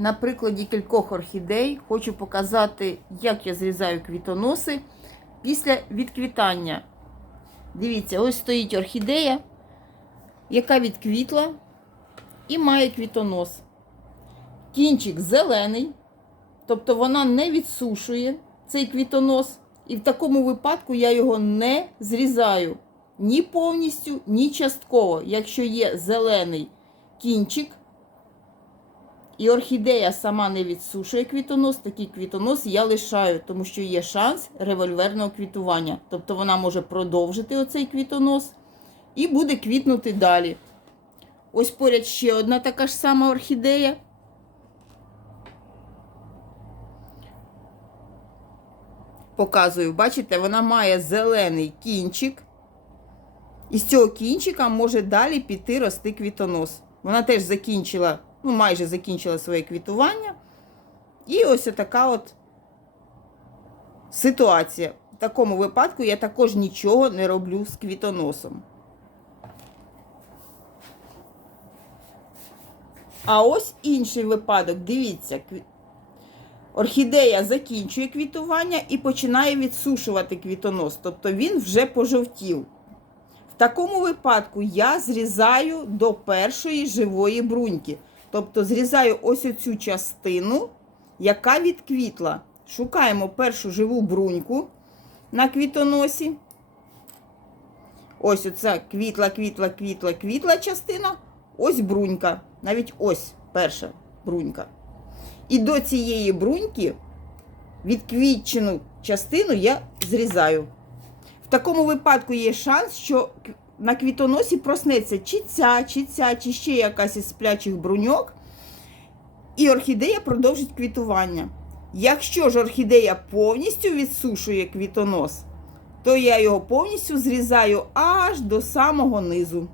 На прикладі кількох орхідей хочу показати, як я зрізаю квітоноси після відквітання. Дивіться, ось стоїть орхідея, яка відквітла і має квітонос. Кінчик зелений, тобто вона не відсушує цей квітонос. І в такому випадку я його не зрізаю ні повністю, ні частково. Якщо є зелений кінчик, і орхідея сама не відсушує квітонос, такий квітонос я лишаю, тому що є шанс револьверного квітування. Тобто вона може продовжити оцей квітонос і буде квітнути далі. Ось поряд ще одна така ж сама орхідея. Показую, бачите, вона має зелений кінчик. І з цього кінчика може далі піти рости квітонос. Вона теж закінчила, ну майже закінчила своє квітування. І ось така от ситуація. В такому випадку я також нічого не роблю з квітоносом. А ось інший випадок. Дивіться, орхідея закінчує квітування і починає відсушувати квітонос. Тобто він вже пожовтів. В такому випадку я зрізаю до першої живої бруньки. Тобто зрізаю ось оцю частину, яка відквітла. Шукаємо першу живу бруньку на квітоносі. Ось оця квітла, квітла, квітла, квітла частина. Ось брунька. Навіть ось перша брунька. І до цієї бруньки відквітчену частину я зрізаю. В такому випадку є шанс, що на квітоносі проснеться чи ця, чи ця, чи ще якась із сплячих бруньок, і орхідея продовжить квітування. Якщо ж орхідея повністю відсушує квітонос, то я його повністю зрізаю аж до самого низу.